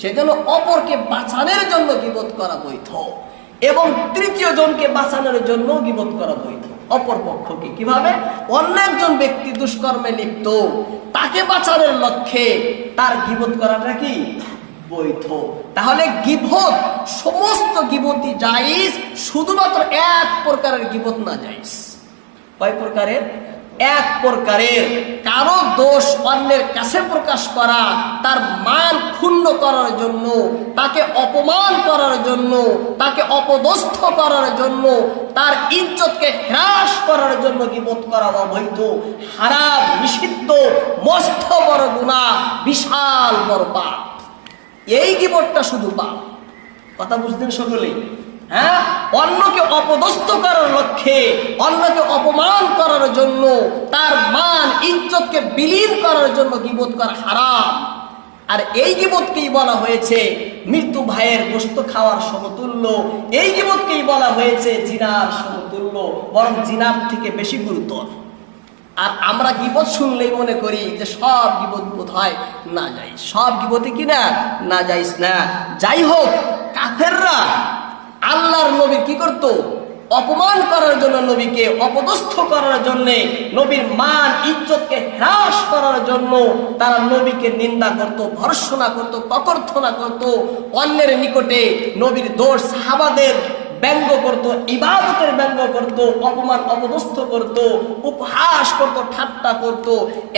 সেজন্য অপরকে বাঁচানোর জন্য গিবত করা বৈধ এবং তৃতীয় জনকে বাঁচানোর জন্য গিবত করা বৈধ। অপর পক্ষকে কীভাবে? অন্য একজন ব্যক্তি দুষ্কর্মে লিপ্ত, তাকে বাঁচানোর লক্ষ্যে তার গিবত করাটা কি? বৈধ। তাহলে গিবত, সমস্ত গিবতই জাইজ শুধুমাত্র এক প্রকারের গিবত না জাইজ কয় প্রকারের? এক প্রকারের, কারও দোষ অন্যের কাছে প্রকাশ করা, তার মান ক্ষুণ্ণ করার জন্য, তাকে অপমান করার জন্য, তাকে অপদস্থ করার জন্য, তার ইজ্জতকে হ্রাস করার জন্য গিবত করা অবৈধ, হারাম, নিষিদ্ধ, মস্ত বড় গুণা বিশাল বড় পাপ। এই গিবতটা শুধু পাপ। কথা বুঝতেন সকলেই? হ্যাঁ? অন্যকে অপদস্থ করার লক্ষ্যে, অন্যকে অপমান করার জন্য, তার মান, ইজ্জতকে বিলীন করার জন্য গিবত করা হারাম। আর এই গিবতকেই বলা হয়েছে মৃত্যু ভাইয়ের গোস্ত খাওয়ার সমতুল্য। এই গিবতকেই বলা হয়েছে জিনার সমতুল্য, বরং জিনার থেকে বেশি গুরুতর। আর আমরা গিবত শুনলেই মনে করি যে সব গিবত বোধ হয় না যাই সব গিবতে কি না? যাইস না যাই হোক, কাফেররা আল্লাহর নবী কি করত? অপমান করার জন্য নবীকে অপদস্থ করার জন্য, নবীর মান, ইজ্জতকে হ্রাস করার জন্য তারা নবীকে নিন্দা করত, ভর্সনা করত ককর্থনা করত। অন্যের নিকটে নবীর দোষ সাহাবাদের ব্যঙ্গ করত, ইবাদতের ব্যঙ্গ করত, অপমান অপদস্থ করত, উপহাস করত, ঠাট্টা করত।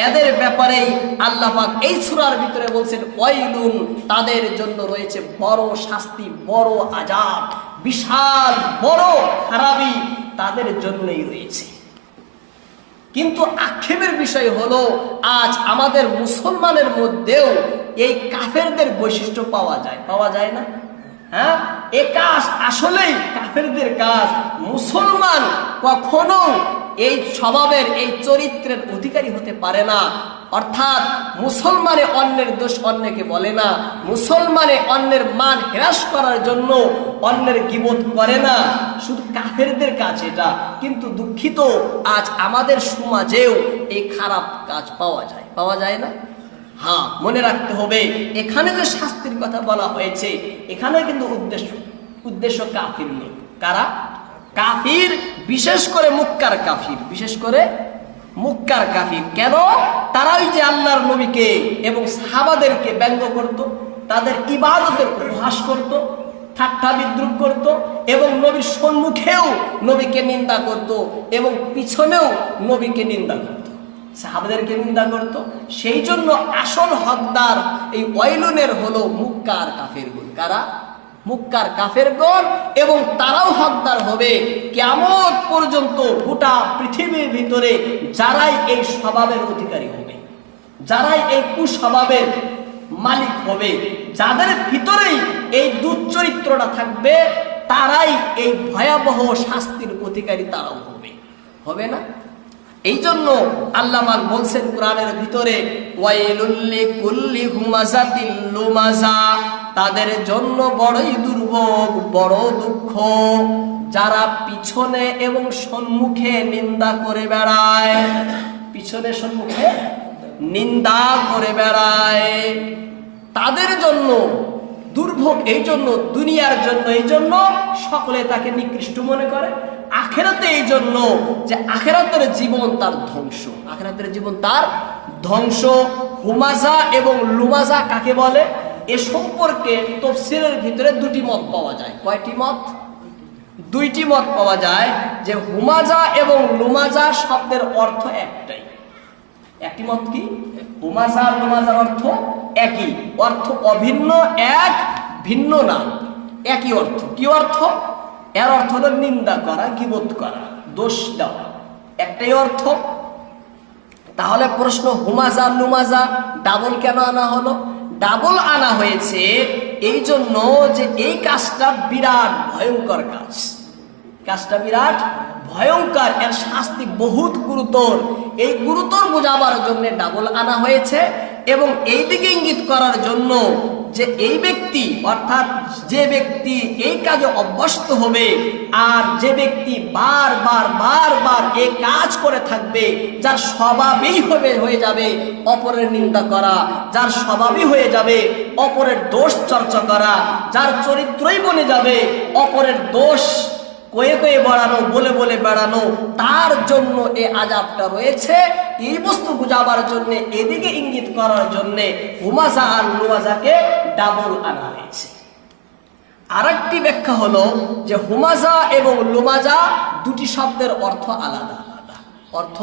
এদের ব্যাপারেই আল্লাহ এই সূরার ভিতরে বলছেন, ওয়াইলুন, তাদের জন্য রয়েছে বড় শাস্তি, বড় আজাব বিশাল, বড় খারাপি তাদের জন্যই রয়েছে কিন্তু আক্ষেপের বিষয় হলো, আজ আমাদের মুসলমানের মধ্যেও এই কাফেরদের বৈশিষ্ট্য পাওয়া যায়। পাওয়া যায় না? হ্যাঁ? এ কাজ আসলেই কাফেরদের কাজ। মুসলমান কখনো এই স্বভাবের, এই চরিত্রের অধিকারী হতে পারে না। অর্থাৎ মুসলমানে অন্যের দোষ অন্যকে বলে না। মুসলমানে অন্যের মান হ্রাস করার জন্য অন্যের গিবোধ করে না। শুধু কাফেরদের কাজ এটা, কিন্তু দুঃখিত আজ আমাদের সমাজেও এই খারাপ কাজ পাওয়া যায়। পাওয়া যায় না? হ্যাঁ মনে রাখতে হবে, এখানে যে শাস্তির কথা বলা হয়েছে, এখানে কিন্তু উদ্দেশ্য। উদ্দেশ্য কাফির নেই কারা? কাফির, বিশেষ করে মুক্কার কাফির। বিশেষ করে মুক্কার কাফির। কেন? তারাই যে আল্লাহর নবীকে এবং সাহাবাদেরকে ব্যঙ্গ করত, তাদের ইবাদতের উপহাস করত, ঠাট্টা বিদ্রুপ করত এবং নবীর সম্মুখেও নবীকে নিন্দা করত এবং পিছনেও নবীকে নিন্দা করত। সাহাবাদেরকে নিন্দা করত। সেই জন্য আসল হকদার এই ওয়াইলুনের হলো মুক্কার কাফের গুণ কারা? মুক্কার কাফের গণ এবং তারাও হকদার হবে। কেমন পর্যন্ত গোটা পৃথিবীর ভিতরে যারাই এই স্বভাবের অধিকারী হবে, যারাই এই কুস্বভাবের মালিক হবে, যাদের ভিতরেই এই দুশ্চরিত্রটা থাকবে, তারাই এই ভয়াবহ শাস্তির অধিকারী তারাও হবে। হবে না? এই জন্য আল্লাহ পাক বলছেন কোরআনের ভিতরে ওয়াইলুল্লি কুল্লি হুমাজাতিল লুমাজা। তাদের জন্য বড়ই দুর্ভোগ, বড় দুঃখ। যারা পিছনে এবং সম্মুখে নিন্দা করে বেড়ায়, পিছনে সম্মুখে নিন্দা করে বেড়ায়, তাদের জন্য দুর্ভোগ এই জন্য, দুনিয়ার জন্য এই জন্য, সকলে তাকে নিকৃষ্ট মনে করে। আখেরাতে এই জন্য যে আখেরাতের জীবন তার ধ্বংস। আখেরাতের জীবন তার ধ্বংস। হুমাজা এবং লুমাজা কাকে বলে? এ সম্পর্কে তফসিলের ভিতরে দুটি মত পাওয়া যায়। কয়টি মত? দুইটি মত পাওয়া যায় যে হুমাজা এবং লুমাজা শব্দের অর্থ একটাই। একটি মত কি? হুমাজা আর লুমাজার অর্থ একই। অর্থ অভিন্ন, এক, ভিন্ন না। একই অর্থ। কি অর্থ? এর অর্থ হলো নিন্দা করা গিবোধ করা, দোষ দেওয়া। একটাই অর্থ। তাহলে প্রশ্ন হুমাজা লুমাজা ডাবল কেন আনা হলো? ডাবল আনা হয়েছে এই জন্য যে এই কাজটা বিরাট ভয়ঙ্কর কাজ। কাজটা বিরাট ভয়ঙ্কর, এর শাস্তি বহুত গুরুতর। এই গুরুতর বোঝাবার জন্য ডাবল আনা হয়েছে এবং এই দিকে ইঙ্গিত করার জন্য যে এই ব্যক্তি, অর্থাৎ যে ব্যক্তি এই কাজে অভ্যস্ত হবে, আর যে ব্যক্তি বারবার বারবার এই কাজ করে থাকবে, যার স্বভাবই হবে, হয়ে যাবে অপরের নিন্দা করা, যার স্বভাবই হয়ে যাবে অপরের দোষ চর্চা করা, যার চরিত্রই বনে যাবে অপরের দোষ কয়ে কয়ে বেড়ানো, বলে বলে বেড়ানো, তার জন্য এই আজাবটা রয়েছে। এই বস্তু বুঝাবার জন্য, এদিকে ইঙ্গিত করার জন্য হুমাজা আর নুয়াজাকে ডাবল আনা হয়েছে। আরেকটি ব্যাখ্যা হলো যে হুমাজা এবং লুমাজা দুটি শব্দের অর্থ আলাদা আলাদা। অর্থ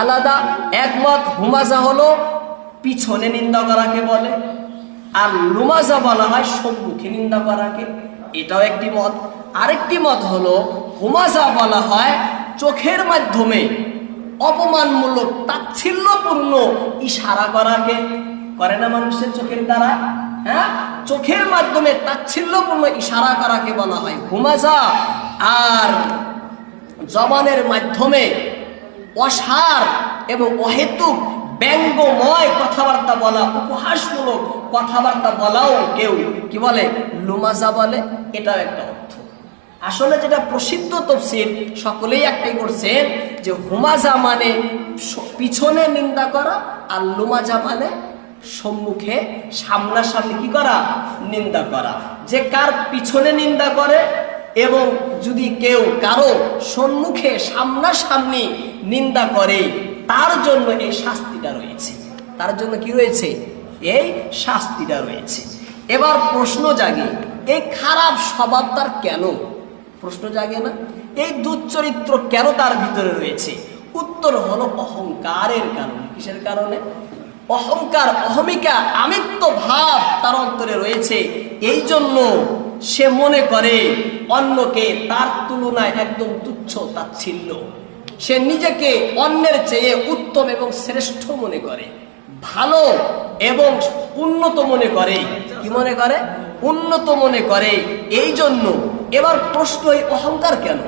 আলাদা। একমত হুমাজা হলো পিছনে নিন্দা করাকে বলে, আর লুমাজা বলা হয় সম্মুখে নিন্দা করাকে। এটাও একটি মত। আরেকটি মত হলো, হুমাজা বলা হয় চোখের মাধ্যমে অপমানমূলক, তাচ্ছিল্যপূর্ণ ইশারা করাকে। করে না মানুষের চোখের দ্বারা? হ্যাঁ? চোখের মাধ্যমে তাচ্ছিল্যপূর্ণ ইশারা করাকে বলা হয় হুমাজা। আর জবানের মাধ্যমে অসার এবং অহেতুক, ব্যঙ্গময় কথাবার্তা বলা, উপহাসমূলক কথাবার্তা বলাও কেউ, কি বলে? লুমাজা বলে, এটাও একটা অর্থ। আসলে যেটা প্রসিদ্ধ তফসিল, সকলেই একটাই করছেন যে হুমাজা মানে পিছনে নিন্দা করা আর লুমাজা মানে সম্মুখে সামনাসামনি কি করা? নিন্দা করা। যে কার পিছনে নিন্দা করে এবং যদি কেউ কারও সম্মুখে সামনাসামনি নিন্দা করে, তার জন্য এই শাস্তিটা রয়েছে। তার জন্য কি রয়েছে? এই শাস্তিটা রয়েছে। এবার প্রশ্ন জাগে, এই খারাপ স্বভাব তার কেন? প্রশ্ন জাগে না। এই দুচ্চরিত্র কেন তার ভিতরে রয়েছে? উত্তর হলো অহংকারের কারণে। কিসের কারণে? অহংকার, অহমিকা, আমিত্ব ভাব তার অন্তরে রয়েছে। এই জন্য সে মনে করে অন্যকে তার তুলনায় একদম তুচ্ছ তাচ্ছিল্য। সে নিজেকে অন্যের চেয়ে উত্তম এবং শ্রেষ্ঠ মনে করে। ভালো এবং উন্নত মনে করে। কি মনে করে? উন্নত মনে করে। এই জন্য এবার প্রশ্ন এই অহংকার কেন?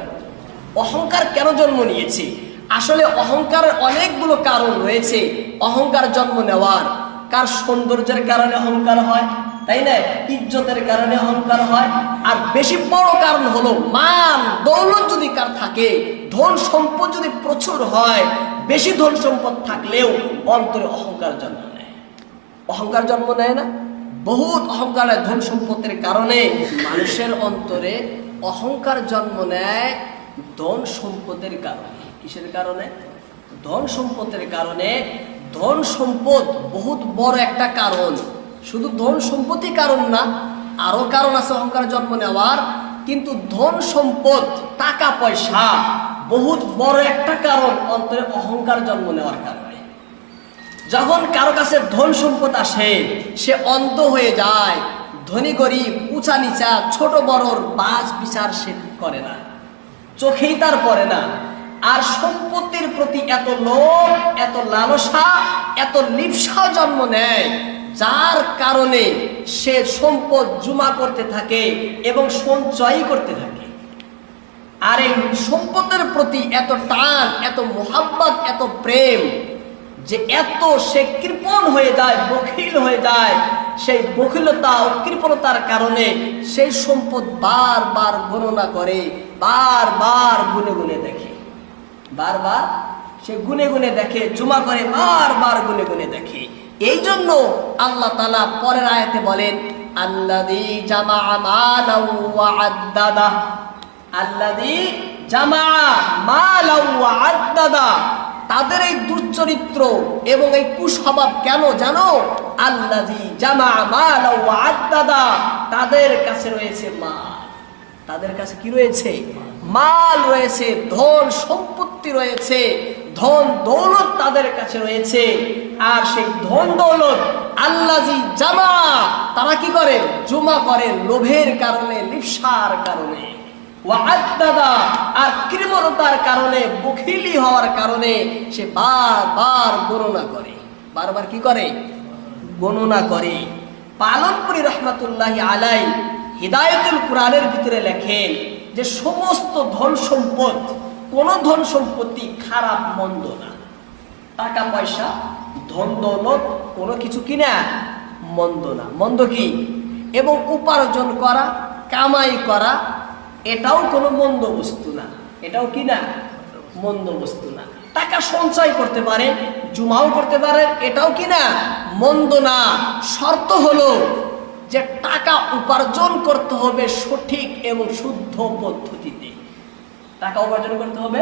অহংকার কেন জন্ম নিয়েছে? আসলে অহংকারের অনেকগুলো কারণ রয়েছে অহংকার জন্ম নেওয়ার। কার সৌন্দর্যের কারণে অহংকার হয়? তাই না? ইজ্জতের কারণে অহংকার হয়। আর বেশি বড় কারণ হলো মান, দৌলত যদি কার থাকে, ধন সম্পদ যদি প্রচুর হয়, বেশি ধন সম্পদ থাকলেও অন্তরে অহংকার জন্ম নেয়। অহংকার জন্ম নেয় না? বহুত অহংকারের ধন সম্পত্তির কারণে মানুষের অন্তরে অহংকার জন্ম নেয় ধন সম্পদের কারণে। কিসের কারণে? ধন সম্পদের কারণে ধন সম্পদ বহুত বড় একটা কারণ। শুধু ধন সম্পত্তি কারণ না, আরও কারণ আছে অহংকার জন্ম নেওয়ার। কিন্তু ধন সম্পদ, টাকা পয়সা বহুত বড় একটা কারণ অন্তরে অহংকার জন্ম নেওয়ার কারণে। যখন কারও কাছে ধন সম্পদ আসে, সে অন্ত হয়ে যায়। ধনী গরিব, উঁচা নিচা, ছোট বড়র বাজ বিচার সে করে না। চোখেই তার পড়ে না। আর সম্পত্তির প্রতি এত লোভ, এত লালসা, এত লিপসা জন্ম নেয়, যার কারণে সে সম্পদ জমা করতে থাকে এবং সঞ্চয় করতে থাকে। আর এই সম্পদের প্রতি এত টান, এত মোহাব্বত এত প্রেম যে এত সে কৃপণ হয়ে যায়, বখিল হয়ে যায়, সেই বখিলতা ও কৃপণতার কারণে সেই সম্পদ বারবার গণনা করে, বারবার গুনে গুনে দেখে। বারবার সে গুনে গুনে দেখে জমা করে, বারবার গুনে গুনে দেখে। এই জন্য আল্লাহ তালা পরের আয়াতে বলেন আল্লাদি জামা আল্লাদি জামা তাদের এই দুশ্চরিত্র এবং এই কুস্বভাব কেন জানো? আল্লাদি জামা ওয়া আদ্দাদা তাদের কাছে রয়েছে মাল। তাদের কাছে কি রয়েছে? মাল রয়েছে, ধন সম্পত্তি রয়েছে, ধন দৌলত তাদের কাছে রয়েছে। আর সেই ধন দৌলত আল্লাজি জামা। তারা কি করে? জমা করে লোভের কারণে, লিপসার কারণে। আর কৃমরতার কারণে, বখিলি হওয়ার কারণে সে বারবার গণনা করে। বারবার কি করে? গণনা করে। পালনপুরি রহমাতুল্লাহ আলাই, হিদায়তুল কোরআনের ভিতরে লেখেন যে সমস্ত ধন সম্পদ, কোন ধন সম্পত্তি খারাপ, মন্দ না। টাকা, পয়সা, ধন, দৌলত, কোনো কিছু কিনা মন্দ না। মন্দ কি? এবং উপার্জন করা, কামাই করা এটাও কোনো মন্দ বস্তু না। এটাও কি না? মন্দ বস্তু না। টাকা সঞ্চয় করতে পারে, জুমাও করতে পারে, এটাও কি না? মন্দ না। শর্ত হলো যে টাকা উপার্জন করতে হবে সঠিক এবং শুদ্ধ পদ্ধতিতে। টাকা উপার্জন করতে হবে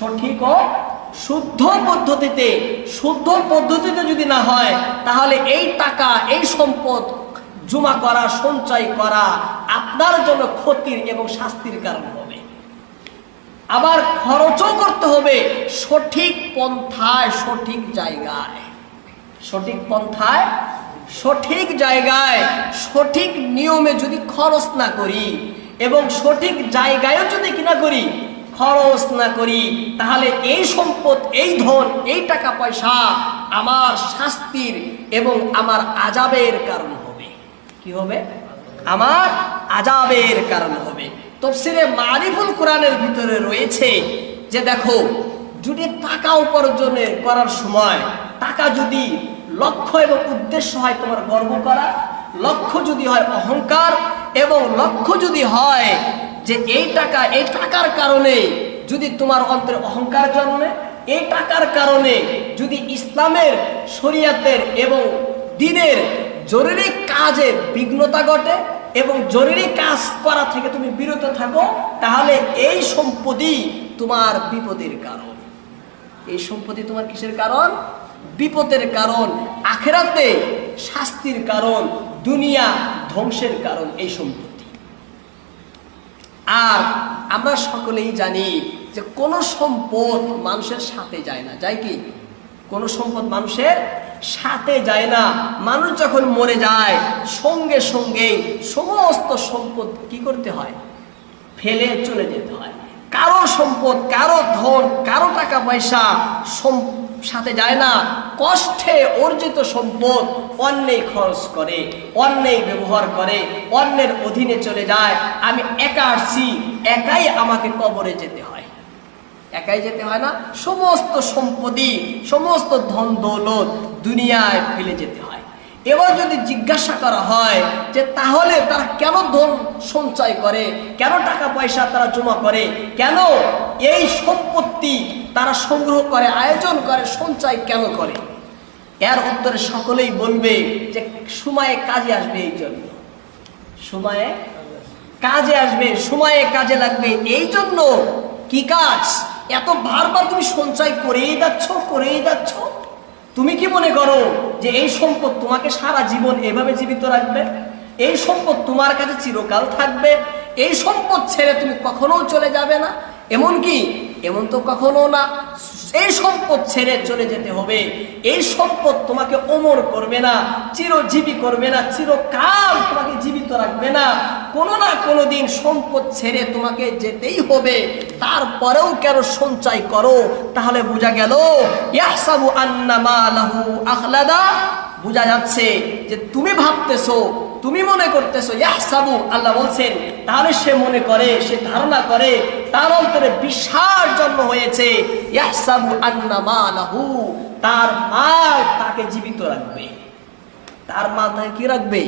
সঠিক ও শুদ্ধ পদ্ধতিতে। শুদ্ধ পদ্ধতিতে যদি না হয়, তাহলে এই টাকা, এই সম্পদ জমা করা, সঞ্চয় করা আপনার জন্য ক্ষতির এবং শাস্তির কারণ হবে। আবার খরচও করতে হবে সঠিক পন্থায়, সঠিক জায়গায়। সঠিক পন্থায়, সঠিক জায়গায়, সঠিক নিয়মে যদি খরচ না করি এবং সঠিক জায়গায়ও যদি কিনা করি, খরচ না করি, তাহলে এই সম্পদ, এই ধন, এই টাকা পয়সা আমার শাস্তির এবং আমার আজাবের কারণ কি হবে? আমার আজাবের কারণ হবে। তফসিরে মারিফুল কোরআনের ভিতরে রয়েছে যে দেখো, যদি টাকা উপার্জনের করার সময়, টাকা যদি লক্ষ্য এবং উদ্দেশ্য হয় তোমার গর্ব করা, লক্ষ্য যদি হয় অহংকার, এবং লক্ষ্য যদি হয় যে এই টাকা, এই টাকার কারণে যদি তোমার অন্তরে অহংকার জন্মে, এই টাকার কারণে যদি ইসলামের শরিয়াতের এবং দিনের জরুরি কাজে বিঘ্নতা ঘটে এবং জরুরি কাজ করা থেকে তুমি বিরত থাকো, তাহলে এই সম্পত্তি তোমার বিপদের কারণ। এই সম্পত্তি তোমার কিসের কারণ? বিপদের কারণ, আখেরাতে শাস্তির কারণ, দুনিয়া ধ্বংসের কারণ এই সম্পত্তি। আর আমরা সকলেই জানি যে কোন সম্পদ মানুষের সাথে যায় না। যায় কি? কোন সম্পদ মানুষের সাথে যায় না। মানুষ যখন মরে যায়, সঙ্গে সঙ্গে সমস্ত সম্পদ কি করতে হয়? ফেলে চলে যেতে হয়। কারও সম্পদ, কারও ধন, কারও টাকা পয়সা সাথে যায় না। কষ্টে অর্জিত সম্পদ অন্যেই খরচ করে, অন্যেই ব্যবহার করে, অন্যের অধীনে চলে যায়। আমি একা আসছি, একাই আমাকে কবরে যেতে হয়। একাই যেতে হয় না, সমস্ত সম্পত্তি, সমস্ত ধন দৌলত দুনিয়ায় ফেলে যেতে হয়। এবার যদি জিজ্ঞাসা করা হয় যে তাহলে তারা কেন ধন সঞ্চয় করে, কেন টাকা পয়সা তারা জমা করে, কেন এই সম্পত্তি তারা সংগ্রহ করে, আয়োজন করে, সঞ্চয় কেন করে? এর উত্তরে সকলেই বলবে যে সময়ে কাজে আসবে এই জন্য। সময়ে কাজে আসবে, সময়ে কাজে লাগবে এই জন্য কি কাজ? এত বারবার তুমি সঞ্চয় করেই যাচ্ছ করেই যাচ্ছ। তুমি কি মনে করো যে এই সম্পদ তোমাকে সারা জীবন এভাবে জীবিত রাখবে? এই সম্পদ তোমার কাছে চিরকাল থাকবে? এই সম্পদ ছেড়ে তুমি কখনো চলে যাবে না? এমন কি? এমন তো কখনো না। এই সম্পদ ছেড়ে চলে যেতে হবে। এই সম্পদ তোমাকে অমর করবে না, চিরজীবী করবে না, চিরকাল তোমাকে জীবিত রাখবে না। কোনো না কোনো দিন সম্পদ ছেড়ে তোমাকে যেতেই হবে। তারপরেও কেন সঞ্চয় করো? তাহলে বোঝা গেল বোঝা যাচ্ছে যে তুমি ভাবতেছো, তুমি মনে করতেছো, ইয়াহসাবু, আল্লাহ বলছেন, তাহলে সে মনে করে, সে ধারণা করে, তার অন্তরে বিশ্বাস জন্ম হয়েছে, ইয়াহসাবু আন্না মালাহু। তার মা তাকে জীবিত রাখবে। তার মা তাকে কি রাখবে?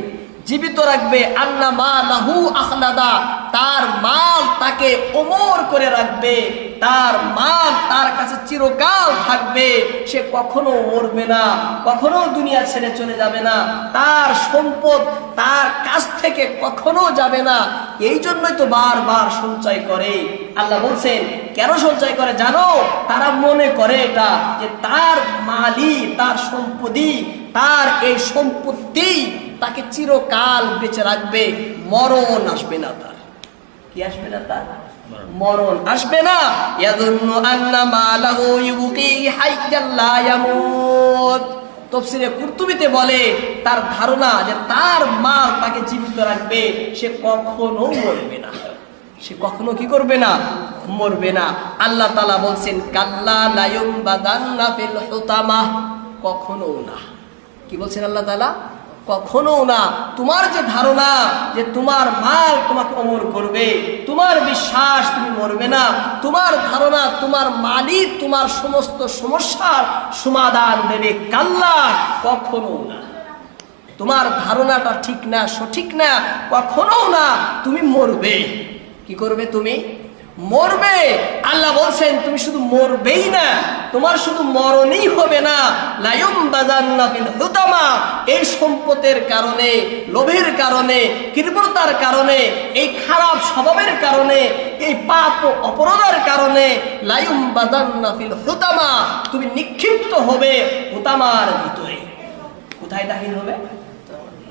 জীবিত রাখবে। আন্না মা লাহু আখলাদা। তার মাল তাকে অমর করে রাখবে। তার মাল তার কাছে চিরকাল থাকবে। সে কখনো মরবে না, কখনো দুনিয়া ছেড়ে চলে যাবে না। তার সম্পদ তার কাছ থেকে কখনো যাবে না। এই জন্যই তো বারবার সঞ্চয় করে। আল্লাহ বলছেন, কেন সঞ্চয় করে জানো? তারা মনে করে এটা, যে তার মালি, তার সম্পত্তি, তার এই সম্পত্তি তাকে চিরকাল বেঁচে রাখবে মরণ আসবে না তার। কি আসবে না তার? মরণ। আসবে না। ইয়াদুন্নু আন্না মালাহু ইউকি হাইয়াল লা ইয়ামুত। তফসিরে কুরতুবিতে বলে তার ধারণা যে তার মাল তাকে জীবিত রাখবে সে কখনো মরবে না। সে কখনো কি করবে না? মরবে না। আল্লাহ তালা বলছেন কাল্লা লায়ুম বাদান্না ফিল হুতামা। কখনো না। কি বলছেন আল্লাহ তালা কখনো না। তোমার যে ধারণা যে তোমার মাল তোমাকে অমর করবে, তোমার বিশ্বাস তুমি মরবে না, তোমার ধারণা, তোমার মালিক, তোমার সমস্ত সমস্যার সমাধান দেবে কাল্লা কখনো না। তোমার ধারণাটা ঠিক না, সঠিক না কখনো না, তুমি মরবে। কি করবে তুমি? মরবে? আল্লাহ বলছেন, তুমি শুধু মরবেই না, তোমার শুধু মরণই হবে না। লায়ুম বাজান্না ফিল হুতামা। এই সম্পদের কারণে, লোভের কারণে, কৃপণতার কারণে, এই খারাপ স্বভাবের কারণে, এই পাপ ও অপরাধের কারণে লায়ুম বাজান্না ফিল হুতামা। তুমি নিক্ষিপ্ত হবে হুতামার ভিতরে। কোথায় দাখিল হবে?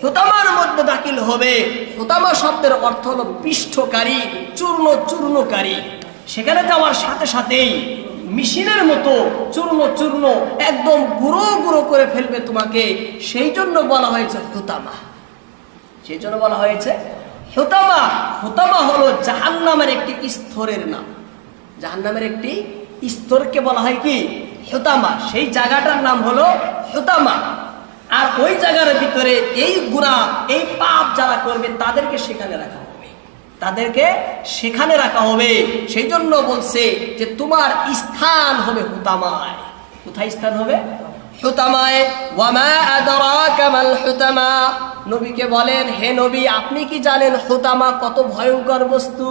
হুতামার মধ্যে দাখিল হবে। হুতামা শব্দের অর্থ হলো পিষ্ঠকারী, চূর্ণ চূর্ণকারী। সেখানে যাওয়ার সাথে সাথেই মিশিনের মতো চূর্ণ চূর্ণ একদম গুঁড়ো গুঁড়ো করে ফেলবে তোমাকে। সেই জন্য বলা হয়েছে হুতামা সেই জন্য বলা হয়েছে হুতামা হুতামা হলো জাহান্নামের একটি স্তরের নাম। জাহান্নামের একটি স্তরকে বলা হয় কি? হুতামা সেই জায়গাটার নাম হলো হুতামা আর ওই জায়গার ভিতরে এই গুণা, এই পাপ যারা করবে, তাদেরকে সেখানে রাখা হবে। তাদেরকে সেখানে রাখা হবে। সেই জন্য বলছে যে, তোমার স্থান হবে হুতামায়। কোথায় স্থান হবে? হুতামায়। ওয়ামা নবীকে বলেন, হে নবী, আপনি কি জানেন হুতামা কত ভয়ঙ্কর বস্তু?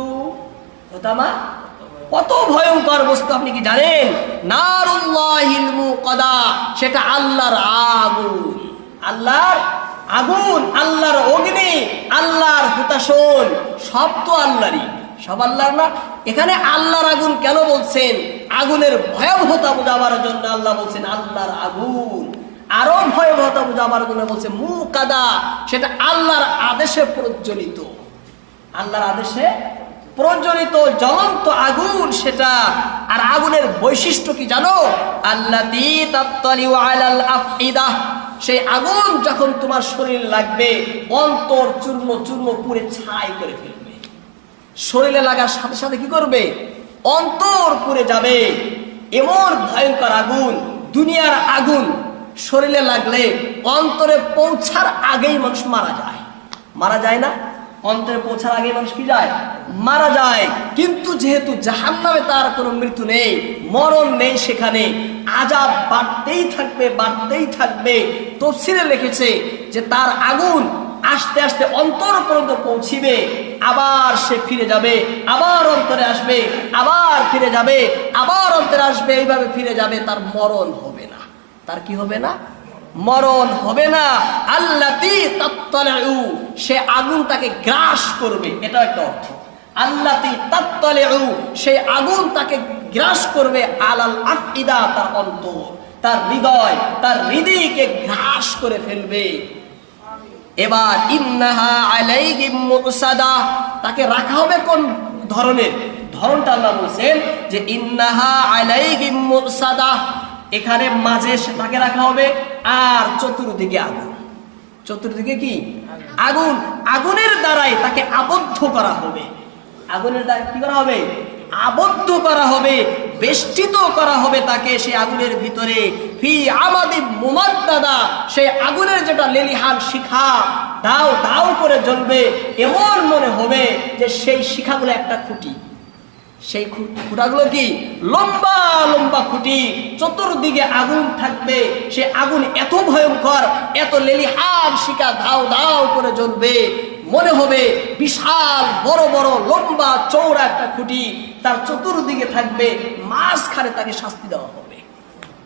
হুতামা, কত ভয়ঙ্কর বস্তু, আপনি কি জানেন? নারুল্লাহিল মুকাদা, সেটা আল্লাহর আগুন। আল্লাহর আগুন, আল্লাহর অগ্নি, আল্লাহর হুতাশন, সব তো আল্লাহরই। সব আল্লাহর না? এখানে আল্লাহর আগুন কেন বলছেন? আগুনের ভয়াবহতা বোঝাবার জন্য আল্লাহ বলছেন, আল্লাহর আগুন। আরও ভয়াবহতা বোঝাবার জন্য বলছে মু কাদা সেটা আল্লাহর আদেশে প্রজ্বলিত। আল্লাহর আদেশে প্রজ্বলিত জ্বলন্ত আগুন সেটা। আর আগুনের বৈশিষ্ট্য কি জানো? আল্লাহ সেই আগুন যখন তোমার শরীর লাগবে, অন্তর চূর্ণ চূর্ণ পুরে ছাই করে ফেলবে। শরীরে লাগার সাথে সাথে কি করবে? অন্তর পুরে যাবে। এমন ভয়ঙ্কর আগুন, দুনিয়ার আগুন, শরীরে লাগলে অন্তরে পৌঁছার আগেই মানুষ মারা যায়। মারা যায় না? অন্তরে পৌঁছার আগে মানুষ কি যায়? মারা যায়। কিন্তু যেহেতু জাহান নামে তার কোনো মৃত্যু নেই, মরণ নেই সেখানে আজাব বাড়তেই থাকবে বাড়তেই থাকবে। তফসিরে লিখেছে যে তার আগুন আস্তে আস্তে অন্তর পর্যন্ত পৌঁছিবে, আবার সে ফিরে যাবে, আবার অন্তরে আসবে, আবার ফিরে যাবে, আবার অন্তরে আসবে, এইভাবে ফিরে যাবে, তার মরণ হবে না। তার কি হবে না? মরণ হবে না। তাত্তালাউ, সে আগুন তাকে গ্রাস করবে। এটা একটা অর্থ। আল্লাতি তাত্তালাউ, সে আগুন তাকে গ্রাস করবে আলাল আফিদা তার অন্তর। তার হৃদয়, তার হৃদয়কে গ্রাস করে ফেলবে। এবার ইন্নাহা আলাইহিম মুসাদা, তাকে রাখা হবে কোন ধরনের? ধরনটা আল্লাহ বলছেন যে ইন্নাহা আলাইহিম মুসাদা এখানে মাঝে তাকে রাখা হবে আর চতুর্দিকে আগুন। চতুর্দিকে কি? আগুন। আগুনের দ্বারাই তাকে আবদ্ধ করা হবে। আগুনের দ্বারা কি করা হবে? আবদ্ধ করা হবে, বেষ্টিত করা হবে তাকে সেই আগুনের ভিতরে। ফি আমাদের মুমাদ্দাদা সেই আগুনের যেটা লেলিহান শিখা, দাও দাও করে জ্বলবে। এমন মনে হবে যে সেই শিখাগুলো একটা খুঁটি। সেই খুঁটাগুলো কি? লম্বা লম্বা খুঁটি। চতুর্দিকে আগুন থাকবে। সে আগুন এত ভয়ঙ্কর, এত লেলিহান শিকা ধাও ধাও করে জ্বলবে। মনে হবে বিশাল, বড় বড়, লম্বা চৌড়া একটা খুঁটি। তার চতুর্দিকে থাকবে, মাঝখানে তাকে শাস্তি দেওয়া হবে।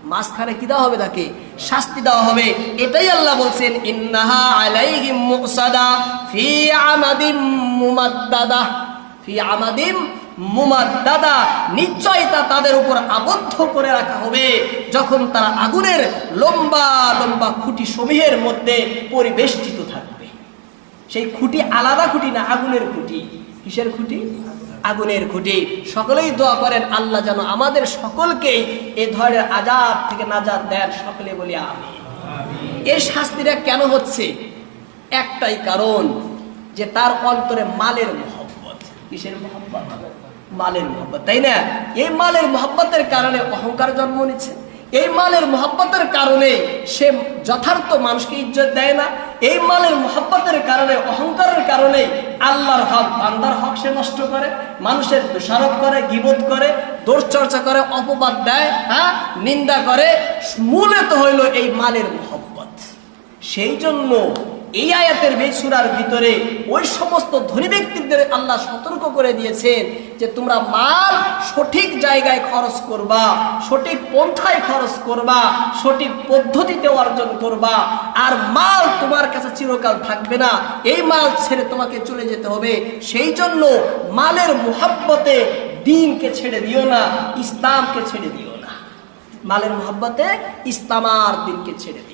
মাঝখানে কি দেওয়া হবে তাকে? শাস্তি দেওয়া হবে। এটাই আল্লাহ বলছেন, ইন্নাহা আলাইহিম মুসাদা ফি আমাদিম মুমাদ্দাদা। ফি আমাদিম মুমাদ্দাদা নিশ্চয় তা তাদের উপর আবদ্ধ করে রাখা হবে। যখন তারা আগুনের লম্বা লম্বা খুঁটি সমূহের মধ্যে পরিবেষ্টিত থাকবে। সেই খুঁটি আলাদা খুঁটি না আগুনের খুঁটি। কিসের খুঁটি? আগুনের খুঁটি। সকলেই দোয়া করেন আল্লাহ যেন আমাদের সকলকেই এ ধরনের আজাদ থেকে নাজাদ দেন। সকলে বলি আমি এই শাস্তিটা কেন হচ্ছে? একটাই কারণ যে তার অন্তরে মালের মহব্বত। কিসের মহব্বত? মালের মহব্বত, তাই না? এই মালের মহব্বতের কারণে অহংকার জন্ম নিচ্ছে। এই মালের মহব্বতের কারণে সে যথার্থ মানুষকে ইজ্জত দেয় না। এই মালের মহব্বতের কারণে, অহংকারের কারণে আল্লাহর হক, বান্দার হক সে নষ্ট করে, মানুষের দোষারোপ করে গিবোধ করে দোষ চর্চা করে, অপবাদ দেয় হ্যাঁ? নিন্দা করে। মূলে তো হইল এই মালের মহব্বত। সেই জন্য এই আয়াতের বেসুরার ভিতরে ওই সমস্ত ধনী ব্যক্তিদের আল্লাহ সতর্ক করে দিয়েছেন যে তোমরা মাল সঠিক জায়গায় খরচ করবা, সঠিক পন্থায় খরচ করবা, সঠিক পদ্ধতিতে অর্জন করবা। আর মাল তোমার কাছে চিরকাল থাকবে না। এই মাল ছেড়ে তোমাকে চলে যেতে হবে। সেই জন্য মালের মোহাব্বতে দিনকে ছেড়ে দিও না, ইসলামকে ছেড়ে দিও না। মালের মোহাব্বতে ইসলাম আর দিনকে ছেড়ে দিও